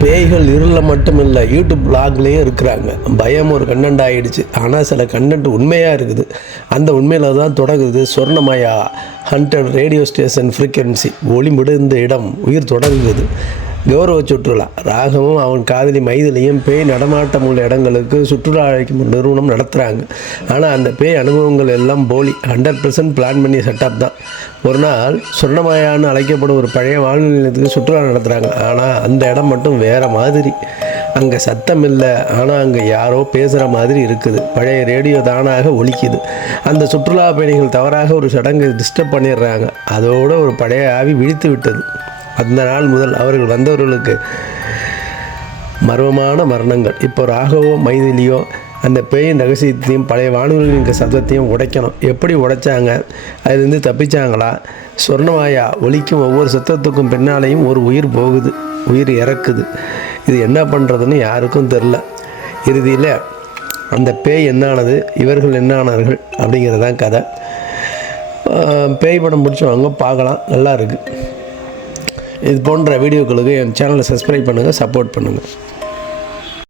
பேய்கள் இருளில் மட்டும் இல்லை, யூடியூப் பிளாக்லேயும் இருக்கிறாங்க. பயம் ஒரு கண்டென்ட் ஆகிடுச்சு. ஆனால் சில கண்டென்ட் உண்மையாக இருக்குது. அந்த உண்மையில் தான் தொடங்குது. சொர்ணமாயா ஹண்டட் ரேடியோ ஸ்டேஷன் ஃப்ரீக்வன்சி ஒளி முடிந்த இடம் உயிர் தொடங்குது. கௌரவ சுற்றுலா ராகமும் அவன் காதலி மைதிலையும் பேய் நடமாட்டம் உள்ள இடங்களுக்கு சுற்றுலா அழைக்கும் நிறுவனம் நடத்துகிறாங்க. ஆனால் அந்த பேய் அனுபவங்கள் எல்லாம் போலி. 100% பிளான் பண்ணிய செட்டப் தான். ஒரு நாள் சொர்ணமாயான்னு அழைக்கப்படும் ஒரு பழைய வானொலி நிலையத்துக்கு சுற்றுலா நடத்துகிறாங்க. ஆனால் அந்த இடம் மட்டும் வேறு மாதிரி. அங்கே சத்தம் இல்லை, ஆனால் அங்கே யாரோ பேசுகிற மாதிரி இருக்குது. பழைய ரேடியோ தானாக ஒலிக்குது. அந்த சுற்றுலா பயணிகள் தவறாக ஒரு சடங்கு டிஸ்டர்ப் பண்ணிடுறாங்க. அதோடு ஒரு பழைய ஆவி விழித்து விட்டது. அந்த நாள் முதல் அவர்கள் வந்தவர்களுக்கு மர்மமான மரணங்கள். இப்போ ராகவோ மைதிலியோ அந்த பேயின் ரகசியத்தையும் பழைய வானொலியின் சத்தத்தையும் உடைக்கணும். எப்படி உடைச்சாங்க? அதிலிருந்து தப்பிச்சாங்களா? சொர்ணமாயா ஒலிக்கும் ஒவ்வொரு சத்தத்துக்கும் பின்னாலேயும் ஒரு உயிர் போகுது, உயிர் இறக்குது. இது என்ன பண்ணுறதுன்னு யாருக்கும் தெரில. இறுதியில் அந்த பேய் என்னானது, இவர்கள் என்னானார்கள் அப்படிங்கிறதான் கதை. பேய் படம் பிடிச்சவங்க பார்க்கலாம், நல்லா இருக்குது. இது போன்ற வீடியோக்களுக்கு என் சேனலை சப்ஸ்கிரைப் பண்ணுங்கள், சப்போர்ட் பண்ணுங்கள்.